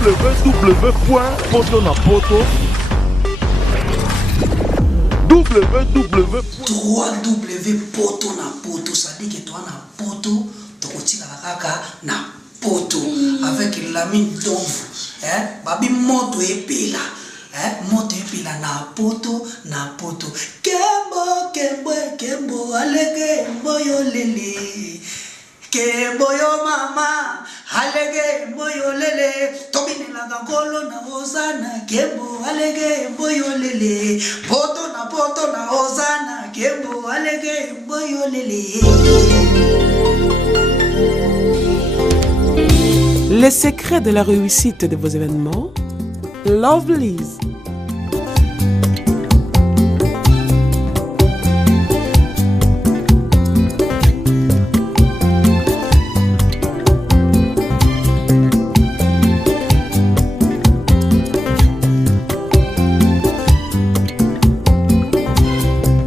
www.potonapoto www.potonapoto, ça dit que toi na poto, tokotika kaka na poto avec la mine d'ombre, babi moto epela, moto epela na poto, kembo alege mboyo lele, kembo yo mama alege mboyo lele, tobine la gangolo na hosana, kembo alege mboyo lele, poto na hosana, kembo alege mboyo lele. Les secrets de la réussite de vos événements, Lovelyz.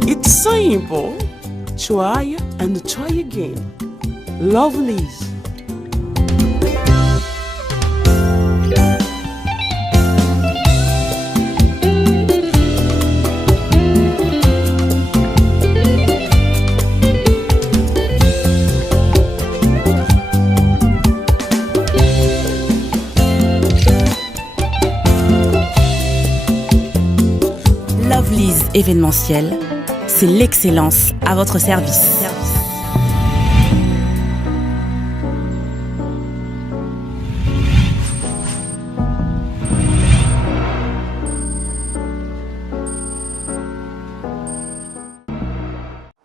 It's simple. Try and try again. Lovelyz. Lovelyz événementiel, c'est l'excellence à votre service.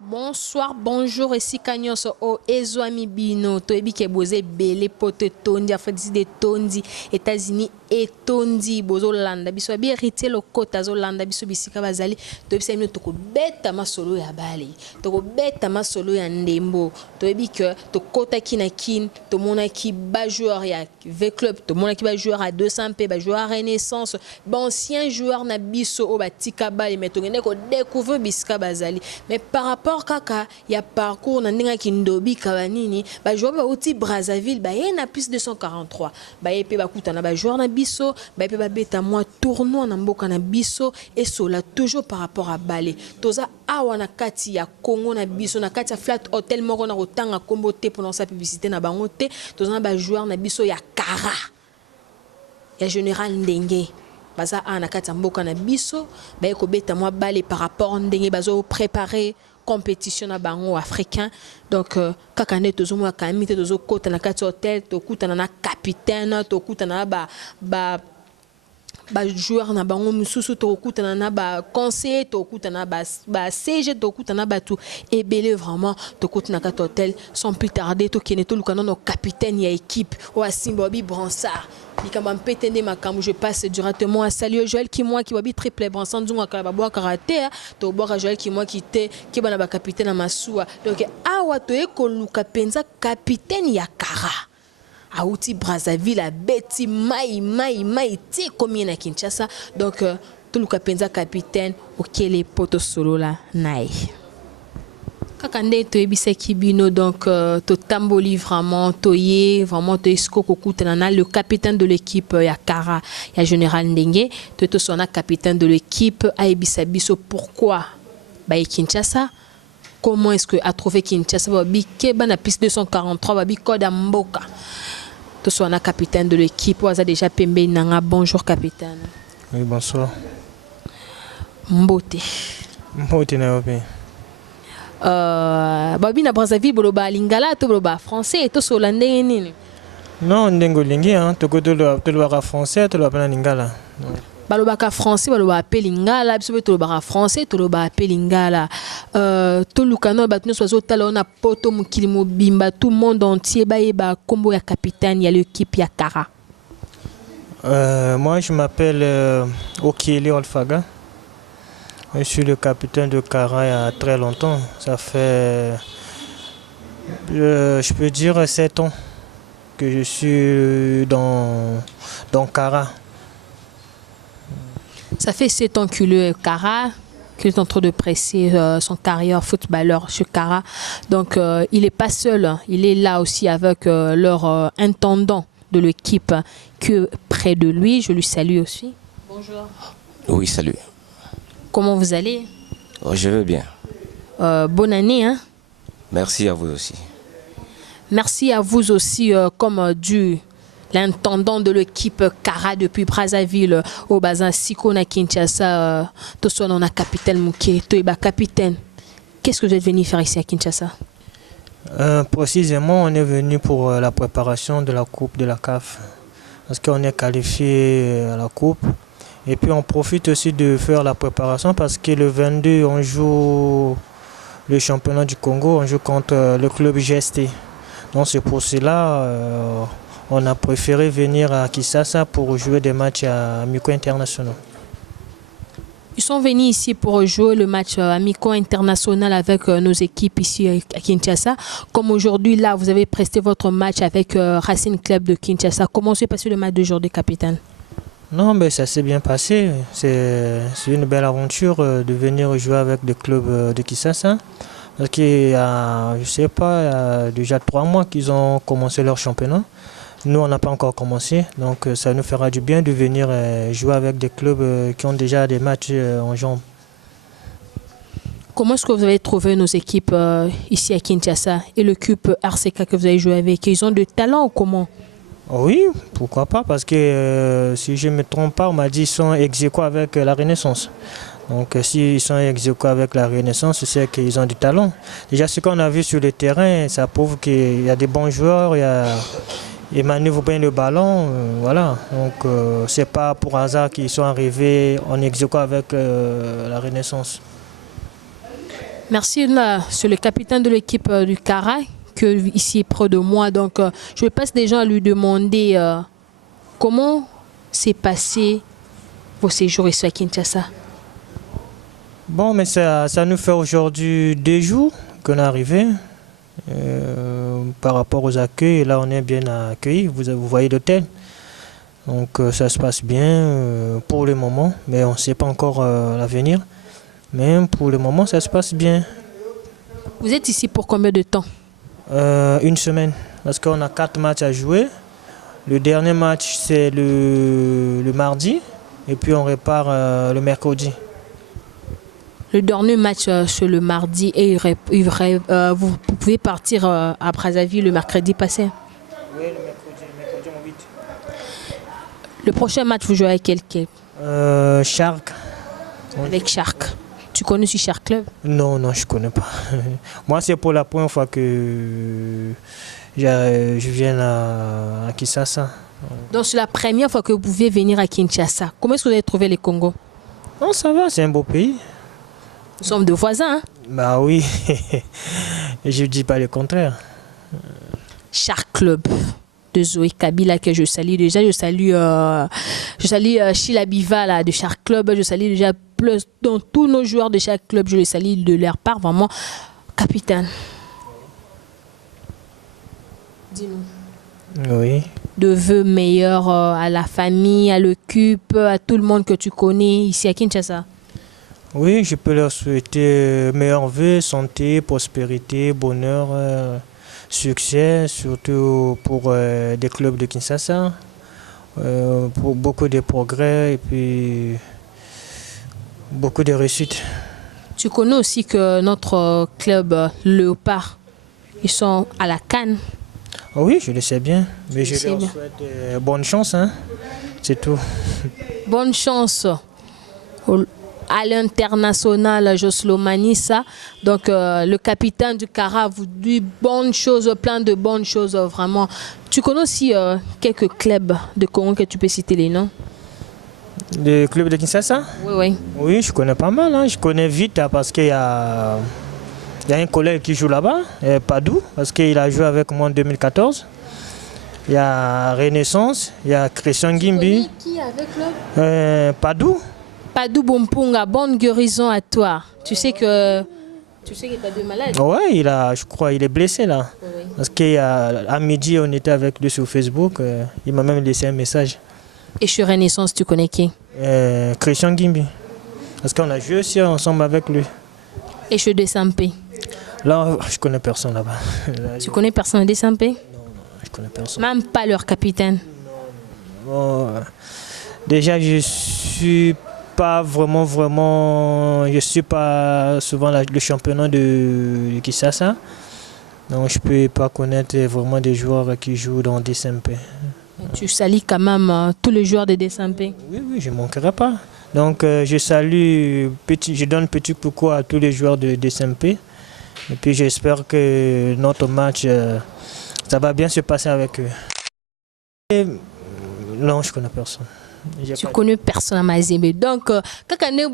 Bonsoir, bonjour, ici Kanyoso o Ezwami Bino, Toebi Keboze Bele Pote Tondi, Afrique de Tondi, États-Unis et Tondi, Bozo Landa, Biso Abi hérité le Kota Zolanda, Biso Bisika Bazali, Toebi Semino Toko Beta Masolo ya Bali, Toko Beta Masolo ya Ndembo, Toebi que to Kota Kinakin, to Mona ki ba joueur ya V-Club, to Mona ki ba joueur à 200p, ba joueur à Renaissance, ba ancien joueur na Biso o Batika Bali, mais to ko découvrir Bisika Bazali, mais par rapport kaka ya parcours na ndinga kindobi kabanini ba joueur ba uti Brazzaville ba yena plus 243 ba yepe ba kutana ba joueur na biso ba yepe ba beta moi tournoi na mboka na biso et cela toujours par rapport à Balé toza awa na kati ya Congo na biso na kati ya Flat Hotel moko na kotanga kombo te pour sa publicité na bango te toza ba joueur na biso ya Kara ya Général Ndenge baza ana kati ya mboka na biso ba yeko beta moi Balé par rapport Ndenge bazo préparer compétition na bango africain donc kakane tozo mo kamite tozo kota na kati hotel to kutana na capitaine to kutana ba joueur na bango mususu to kutana na ba conseiller to kutana ba CG to kutana ba tout et belé vraiment to kutana kati hotel sans plus tarder to keneto lukana no capitaine ya équipe o Asimbobi Bransard je passe directement à saluer Joël qui wabi triple Bransard Nzunga Kalababo karaté to boka Joël qui bana ba capitaine na Masua donc awa to eko luka penza capitaine ya Kara Aouti Brazzaville a beti mai ti combien na Kinshasa donc to luka penza capitaine okele poto solo la nai Kakande to ebisa kibino donc to tamboli vraiment toye vraiment to isko kokutana le capitaine de l'équipe ya Kara ya Général Ndenge to sona capitaine de l'équipe a ebisa biso pourquoi ba Kinshasa comment est-ce que a trouvé Kinshasa ba bi ke bana piste 243 ba bi code mboka to sona capitaine de l'équipe waza déjà pembe nanga bonjour capitaine. Oui bonsoir. Mbote na obi. Babi na Brazzaville boloba lingala to boloba français to solandé nini non ndengo lingi hein to ko to lo français to lo pa lingala baloba ka français baloba appel lingala biso to lo français to lo ba appel lingala to lukano batno sozo tala na poto mukili mobimba tout le monde entier ba yeba kombo ya capitaine ya l'équipe ya Kara. Moi je m'appelle Okieli Olfaga. Je suis le capitaine de Kara il y a très longtemps. Ça fait, je peux dire, 7 ans que je suis dans Kara. Ça fait 7 ans que le Kara, qu'il est en train de presser son carrière footballeur chez Kara. Donc il n'est pas seul, il est là aussi avec leur intendant de l'équipe qui près de lui. Je lui salue aussi. Bonjour. Oui, salut. Comment vous allez? Oh, je vais bien. Bonne année, hein? Merci à vous aussi. Merci à vous aussi, comme l'intendant de l'équipe Kara depuis Brazzaville au bazin Sikona Kinshasa, tout soit on a capitaine Mouké, toi capitaine. Qu'est-ce que vous êtes venu faire ici à Kinshasa? Précisément, on est venu pour la préparation de la Coupe de la CAF. Parce qu'on est qualifié à la Coupe. Et puis on profite aussi de faire la préparation parce que le 22, on joue le championnat du Congo, on joue contre le club GST. Donc c'est pour cela on a préféré venir à Kinshasa pour jouer des matchs amicaux internationaux. Ils sont venus ici pour jouer le match amico international avec nos équipes ici à Kinshasa. Comme aujourd'hui, là, vous avez presté votre match avec Racing Club de Kinshasa. Comment s'est passé le match d'aujourd'hui, capitaine? Non, mais ça s'est bien passé. C'est une belle aventure de venir jouer avec des clubs de Kinshasa. Parce qu'il y a, je sais pas, il y a déjà 3 mois qu'ils ont commencé leur championnat. Nous, on n'a pas encore commencé. Donc, ça nous fera du bien de venir jouer avec des clubs qui ont déjà des matchs en jambes. Comment est-ce que vous avez trouvé nos équipes ici à Kinshasa et le CUP RCK que vous avez joué avec? Ils ont de talent ou comment? Oui, pourquoi pas, parce que si je ne me trompe pas, on m'a dit qu'ils sont ex-aequo avec la Renaissance. Donc s'ils sont ex-aequo avec la Renaissance, c'est qu'ils ont du talent. Déjà, ce qu'on a vu sur le terrain, ça prouve qu'il y a des bons joueurs, ils manœuvrent bien le ballon, voilà. Donc c'est pas pour hasard qu'ils sont arrivés en ex-aequo avec la Renaissance. Merci, là, c'est le capitaine de l'équipe du Kara, ici près de moi. Donc, je passe déjà à lui demander comment s'est passé vos séjours ici à Kinshasa. Bon, mais ça nous fait aujourd'hui 2 jours qu'on est arrivé. Par rapport aux accueils, là on est bien accueillis, vous voyez l'hôtel. Donc ça se passe bien pour le moment, mais on ne sait pas encore l'avenir. Mais pour le moment, ça se passe bien. Vous êtes ici pour combien de temps? 1 semaine, parce qu'on a 4 matchs à jouer. Le dernier match, c'est le mardi, et puis on repart le mercredi. Le dernier match, c'est le mardi, et vous pouvez partir à Brazzaville le mercredi passé? Oui, le mercredi 8. Le prochain match, vous jouez avec quel club? Shark. Avec Shark. Tu connais ce Shark Club? Non, je ne connais pas. Moi, c'est pour la première fois que je viens à Kinshasa. Donc, c'est la première fois que vous pouvez venir à Kinshasa. Comment est-ce que vous avez trouvé le Congo? Non, ça va, c'est un beau pays. Nous sommes 2 voisins. Hein? Bah oui, je ne dis pas le contraire. Shark Club de Zoé Kabila que je salue déjà. Je salue Sheila Biva là, de Shark Club. Je salue déjà plus dans tous nos joueurs de Shark Club. Je les salue de leur part, vraiment. Capitaine, dis-nous. Oui. De vœux meilleurs à la famille, à l'OCUP, à tout le monde que tu connais ici à Kinshasa. Oui, je peux leur souhaiter meilleurs vœux, santé, prospérité, bonheur, succès, surtout pour des clubs de Kinshasa, pour beaucoup de progrès et puis beaucoup de réussite. Tu connais aussi que notre club Léopard, ils sont à la CAN. Oui, je le sais bien, mais je leur souhaite bonne chance, hein. C'est tout. Bonne chance à l'international Joslo Manissa. Donc le capitaine du Kara vous dit bonnes choses, plein de bonnes choses vraiment. Tu connais aussi quelques clubs de Congo que tu peux citer les noms? Des clubs de Kinshasa? Oui. Oui, je connais pas mal. Hein. Je connais vite parce qu'il y a un collègue qui joue là-bas, Padou, parce qu'il a joué avec moi en 2014. Il y a Renaissance, il y a Christian Gimbi. Qui avec le Padou. Padou Bompunga, bonne guérison à toi. Tu sais que tu as deux malades. Oui, je crois qu'il est blessé là. Oui. Parce qu'à midi, on était avec lui sur Facebook. Il m'a même laissé un message. Et sur Renaissance, tu connais qui? Christian Gimbi. Parce qu'on a joué aussi ensemble avec lui. Et chez Desampé? Là, je connais personne là-bas. Tu connais personne à Desampé? Non, je connais personne. Même pas leur capitaine? Non. déjà, je suis pas je suis pas souvent le championnat de Kinshasa. Donc, je peux pas connaître vraiment des joueurs qui jouent dans DSMP. Tu salis quand même tous les joueurs de DSMP? Oui, je ne manquerai pas. Donc, je donne petit coucou à tous les joueurs de DSMP. Et puis, j'espère que notre match, ça va bien se passer avec eux. Et, non, je ne connais personne. Tu connais personne à Mazembe. Donc, quand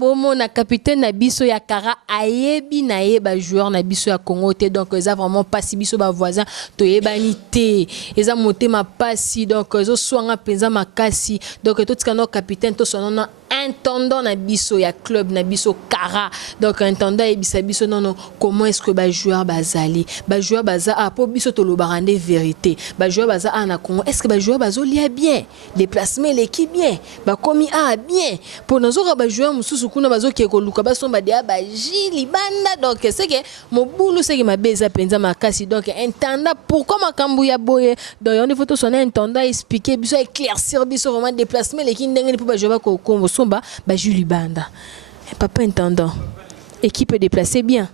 on a capitaine Nabiso Yakara, ayebi na yeba joueur Nabiso ya Congo te. Donc, ils ont vraiment pas si biso ba voisin to yebanité. Ils ont monté ma passi. Donc, ils ont soin penza ma kasi. Donc, tout ce qu'on a capitaine, tout son nom intendant Nabiso ya club Nabiso Kara. Donc, intendant yebisa biso non comment est-ce que ba joueur bazali, ba joueur baza a po biso to lo barande vérité. Ba joueur baza a na Congo. Est-ce que ba joueur bazo lia bien, déplacement l'équipe bien. Ba komi a bien pour nous autres ba joueur mususu kuna bazo ki ko luka ba somba dia ba jili banda. Donc c'est que mon boulot c'est que ma beza penza makasi. Donc intendant pourquoi makambu ya boye donc on il faut to sonner intendant expliquer biso éclaircir biso vraiment déplacement l'équipe ndenge pour ba joueur ko kombo somba ba jili banda. Papa intendant équipe déplacée bien.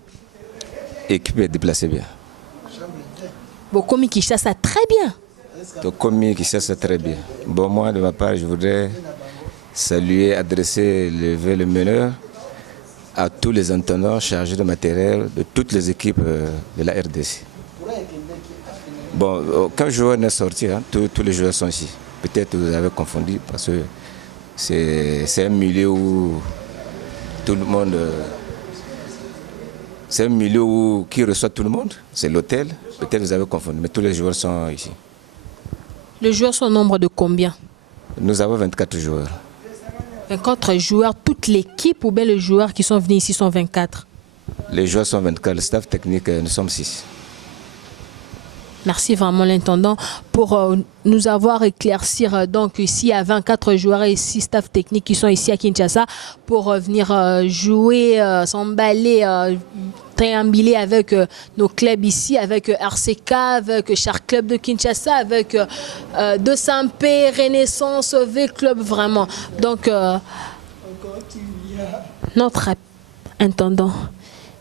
Équipe déplacée bien. Bon komi Kinshasa très bien. Donc, comme qui ça très bien. Bon, moi, de ma part, je voudrais saluer, adresser le vœu le meilleur à tous les intendants chargés de matériel de toutes les équipes de la RDC. Bon, quand le joueur est sorti, hein, tous les joueurs sont ici. Peut-être que vous avez confondu parce que c'est un milieu où tout le monde... C'est un milieu qui reçoit tout le monde. C'est l'hôtel. Peut-être que vous avez confondu, mais tous les joueurs sont ici. Les joueurs sont au nombre de combien? Nous avons 24 joueurs. 24 joueurs, toute l'équipe ou bien les joueurs qui sont venus ici sont 24? Les joueurs sont 24, le staff technique, nous sommes 6. Merci vraiment l'intendant pour nous avoir éclairci donc ici à 24 joueurs et 6 staff techniques qui sont ici à Kinshasa pour venir jouer, s'emballer, triambuler avec nos clubs ici, avec RCK, avec Shark Club de Kinshasa, avec De Sampé, Renaissance, V Club vraiment. Donc notre intendant,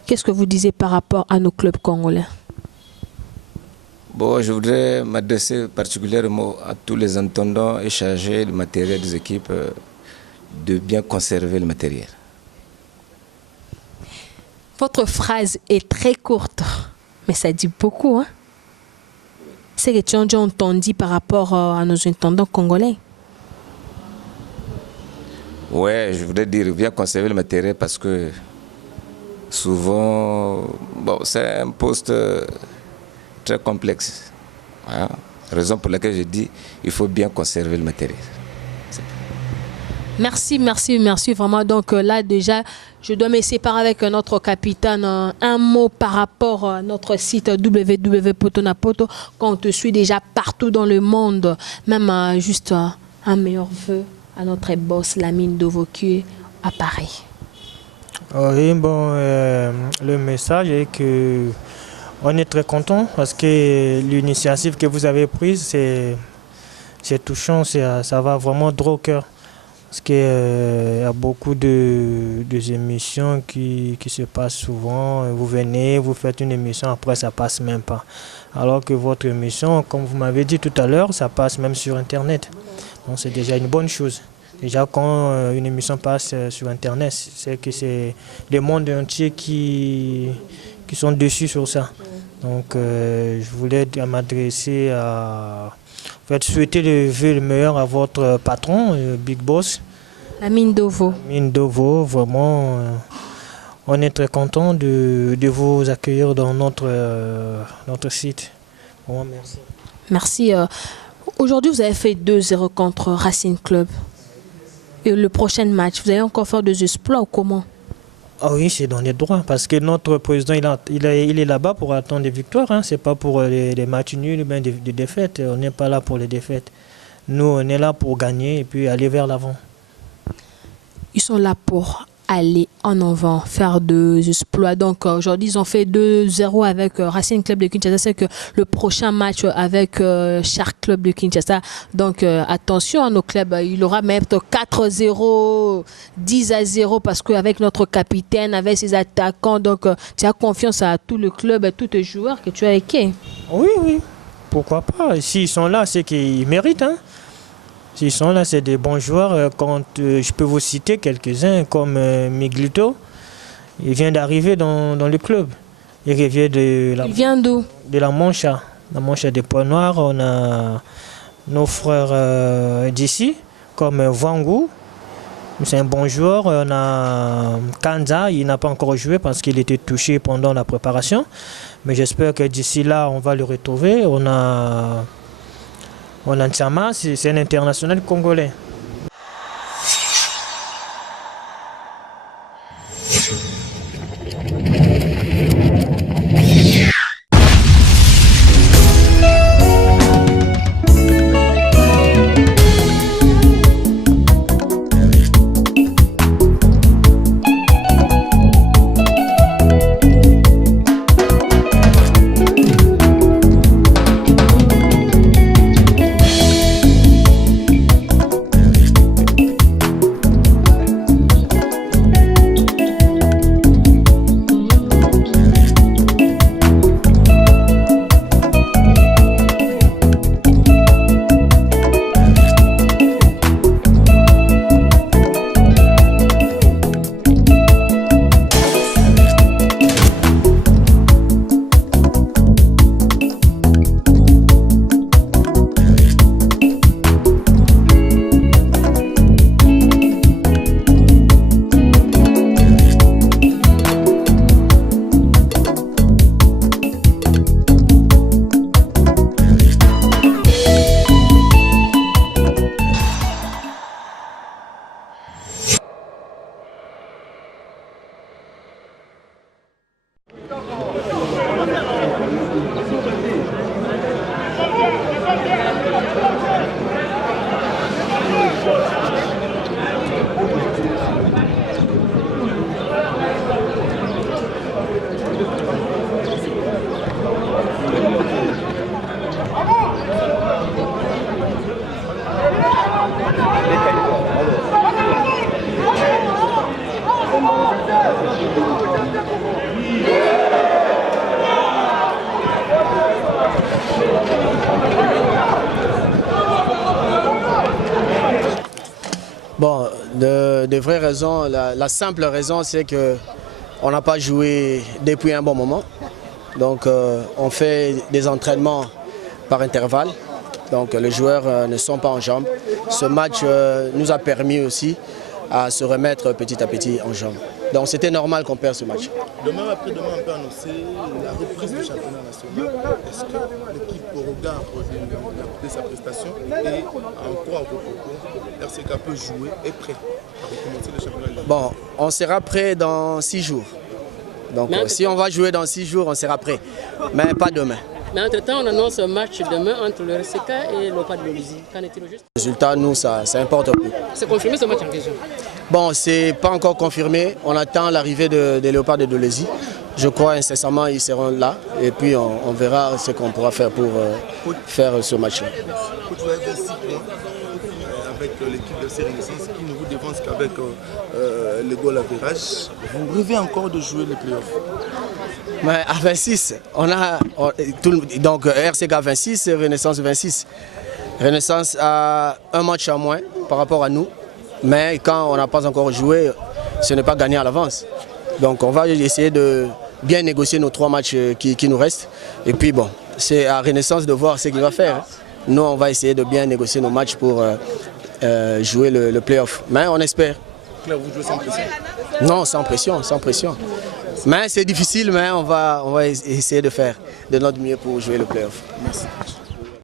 qu'est-ce que vous disiez par rapport à nos clubs congolais? Bon, je voudrais m'adresser particulièrement à tous les intendants et chargés du matériel des équipes de bien conserver le matériel. Votre phrase est très courte, mais ça dit beaucoup. Hein? C'est que tu as déjà entendu par rapport à nos intendants congolais. Ouais, je voudrais dire bien conserver le matériel parce que souvent, bon, c'est un poste très complexe. Voilà. Raison pour laquelle je dis il faut bien conserver le matériel. Merci, merci, merci vraiment. Donc là déjà, je dois me séparer avec notre capitaine. Un mot par rapport à notre site www.potonapoto quand on te suit déjà partout dans le monde. Même juste un meilleur vœu à notre boss Lamine Dovo qui est à Paris. Oui, bon, le message est que on est très content parce que l'initiative que vous avez prise, c'est touchant, ça va vraiment droit au cœur. Parce qu'il y a beaucoup d'émissions qui se passent souvent. Vous venez, vous faites une émission, après ça passe même pas. Alors que votre émission, comme vous m'avez dit tout à l'heure, ça passe même sur Internet. Donc c'est déjà une bonne chose. Déjà quand une émission passe sur Internet, c'est que c'est le monde entier qui sont dessus sur ça. Donc je voulais m'adresser à... En fait, souhaiter le meilleur à votre patron, Big Boss. Lamine Dovo. Lamine Dovo, vraiment, on est très content de vous accueillir dans notre site. Vraiment, merci. Merci. Aujourd'hui, vous avez fait 2-0 contre Racing Club. Et le prochain match, vous allez encore faire des exploits ou comment? Ah oui, c'est dans les droits, parce que notre président, il est là-bas pour attendre des victoires. Hein. Ce n'est pas pour les matchs nuls, mais des défaites. On n'est pas là pour les défaites. Nous, on est là pour gagner et puis aller vers l'avant. Ils sont là pour aller en avant, faire des exploits. Donc aujourd'hui, ils ont fait 2-0 avec Racing Club de Kinshasa. C'est que le prochain match avec Shark Club de Kinshasa. Donc attention à nos clubs. Il aura même 4-0, 10-0 parce qu'avec notre capitaine, avec ses attaquants, donc tu as confiance à tout le club, à tous les joueurs que tu as équipés. Oui, oui. Pourquoi pas? S'ils sont là, c'est qu'ils méritent. Hein? S'ils sont là, c'est des bons joueurs. Quand, je peux vous citer quelques-uns comme Miglito. Il vient d'arriver dans le club. Il vient de la, il vient d'où? De la Mancha. La Mancha des Points Noirs. On a nos frères d'ici, comme Vangu. C'est un bon joueur. On a Kanza. Il n'a pas encore joué parce qu'il était touché pendant la préparation. Mais j'espère que d'ici là, on va le retrouver. On a Ntsama, c'est un international congolais. Bon, de vraies raisons, la simple raison c'est qu'on n'a pas joué depuis un bon moment. Donc on fait des entraînements par intervalle. Donc les joueurs ne sont pas en jambes. Ce match nous a permis aussi à se remettre petit à petit en jambes. Donc c'était normal qu'on perde ce match. Demain, après-demain, on peut annoncer la reprise du championnat national. Est-ce que l'équipe, au regard de sa prestation et en quoi RCK peut jouer est prêt à recommencer le championnat national? Bon, on sera prêt dans 6 jours. Donc si on va jouer dans 6 jours, on sera prêt. Mais pas demain. Mais entre-temps, on annonce un match demain entre le RCK et l'OPA de Lolisi. Qu'en est-il juste? Le résultat, nous, ça importe peu. C'est confirmé ce match en question? Bon, c'est pas encore confirmé. On attend l'arrivée des Léopards de Lolisi. Je crois incessamment ils seront là. Et puis on verra ce qu'on pourra faire pour faire ce match-là. Vous avez 6 points avec l'équipe de ces Renaissance qui ne vous défense qu'avec le goal average. Vous rêvez encore de jouer les playoffs? Mais à 26, donc RCK 26 et Renaissance 26. Renaissance a un match à moins par rapport à nous. Mais quand on n'a pas encore joué, ce n'est pas gagné à l'avance. Donc on va essayer de bien négocier nos 3 matchs qui nous restent. Et puis bon, c'est à Renaissance de voir ce qu'il va faire. Nous, on va essayer de bien négocier nos matchs pour jouer le play-off. Mais on espère. Claire, vous jouez sans pression? Non, sans pression, sans pression. Mais c'est difficile, mais on va essayer de faire de notre mieux pour jouer le play-off. Merci.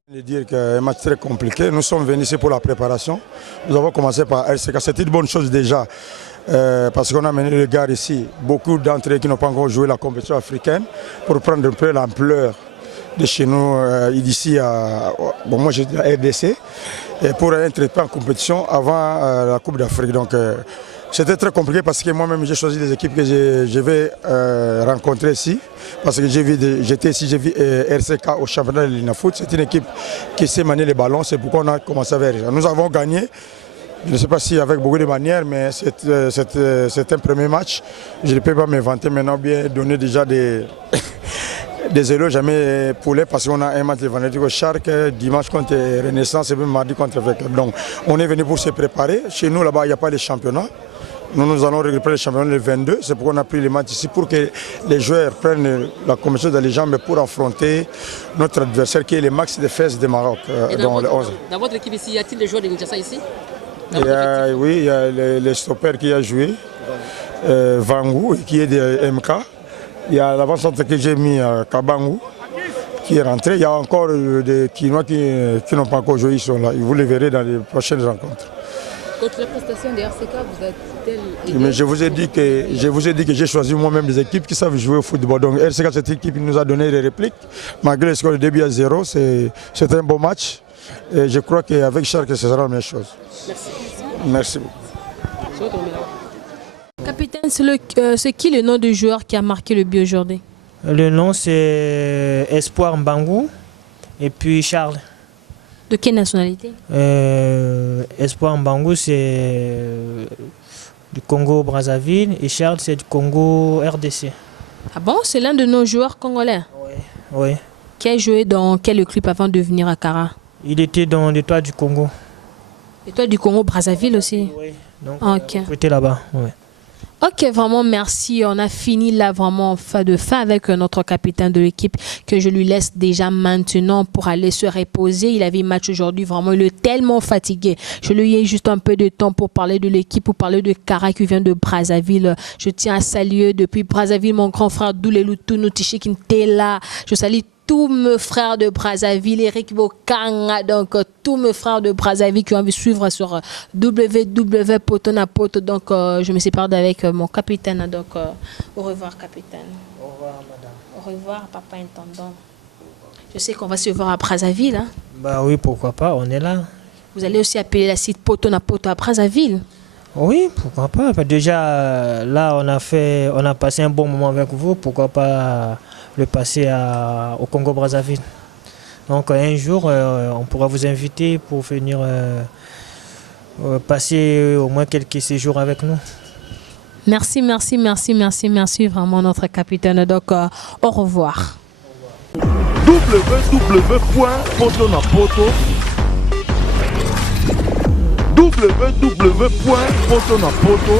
Je veux dire qu'un match très compliqué. Nous sommes venus ici pour la préparation. Nous avons commencé par RCK. C'est une bonne chose déjà. Parce qu'on a mené les gars ici, beaucoup d'entre eux qui n'ont pas encore joué la compétition africaine, pour prendre un peu l'ampleur de chez nous, d'ici à... Bon, moi, je suis à RDC. pour entrer en compétition avant la Coupe d'Afrique. Donc c'était très compliqué parce que moi-même j'ai choisi des équipes que je vais rencontrer ici. Parce que j'étais ici, j'ai vu RCK au championnat de l'INAFoot. C'est une équipe qui sait manier les ballons, c'est pourquoi on a commencé avec eux. Nous avons gagné. Je ne sais pas si avec beaucoup de manières, mais c'est un premier match. Je ne peux pas m'inventer maintenant, bien donner déjà des éloges à mes poulets parce qu'on a un match de vendredi au Shark, dimanche contre Renaissance et puis mardi contre Vec. Donc on est venu pour se préparer. Chez nous là-bas, il n'y a pas de championnat. Nous allons récupérer le championnat le 22. C'est pourquoi on a pris les matchs ici pour que les joueurs prennent la commission dans les jambes pour affronter notre adversaire qui est le Max de Fès de Maroc. Dans votre équipe ici, y a-t-il des joueurs de Kinshasa ici? Oui, il y a les stoppers qui a joué, Vangou qui est de MK. Il y a l'avant-centre que j'ai mis à Kabangou qui est rentré. Il y a encore des Kinois qui n'ont pas encore joué, ils sont là. Vous les verrez dans les prochaines rencontres. Contre la prestation des RCK, vous êtes-elle... Mais je vous ai dit que j'ai choisi moi-même des équipes qui savent jouer au football. Donc RCK, cette équipe nous a donné des répliques. Malgré le score de début à 0, c'est un bon match. Et je crois qu'avec Shark, ce sera la même chose. Merci. Merci beaucoup. Capitaine, c'est qui le nom du joueur qui a marqué le but aujourd'hui? Le nom c'est Espoir Mbangou et puis Charles. De quelle nationalité? Espoir Mbangou c'est du Congo-Brazzaville et Charles c'est du Congo-RDC. Ah bon, c'est l'un de nos joueurs congolais? Oui. Qui a joué dans quel club avant de venir à Kara? Il était dans l'Étoile du Congo. L'Étoile du Congo-Brazzaville aussi? Oui. Donc, ok. il était là-bas, oui. Ok, vraiment merci. On a fini là vraiment fin avec notre capitaine de l'équipe que je lui laisse déjà maintenant pour aller se reposer. Il avait un match aujourd'hui, vraiment il est tellement fatigué. Je lui ai juste un peu de temps pour parler de l'équipe, pour parler de Kara qui vient de Brazzaville. Je tiens à saluer depuis Brazzaville mon grand frère Doulelou Tounoutiché qui était là. Je salue tous mes frères de Brazzaville, Eric Bokanga, donc tous mes frères de Brazzaville qui ont envie de suivre sur www.potonapoto. Donc je me sépare avec mon capitaine. Donc au revoir capitaine. Au revoir madame. Au revoir papa intendant. Je sais qu'on va se voir à Brazzaville. Hein? Bah oui, pourquoi pas, on est là. Vous allez aussi appeler la site Potonapoto à Brazzaville? Oui, pourquoi pas. Déjà là on a passé un bon moment avec vous, pourquoi pas le passer au Congo-Brazzaville. Donc un jour, on pourra vous inviter pour venir passer au moins quelques séjours avec nous. Merci vraiment notre capitaine. Donc au revoir. www.potonapoto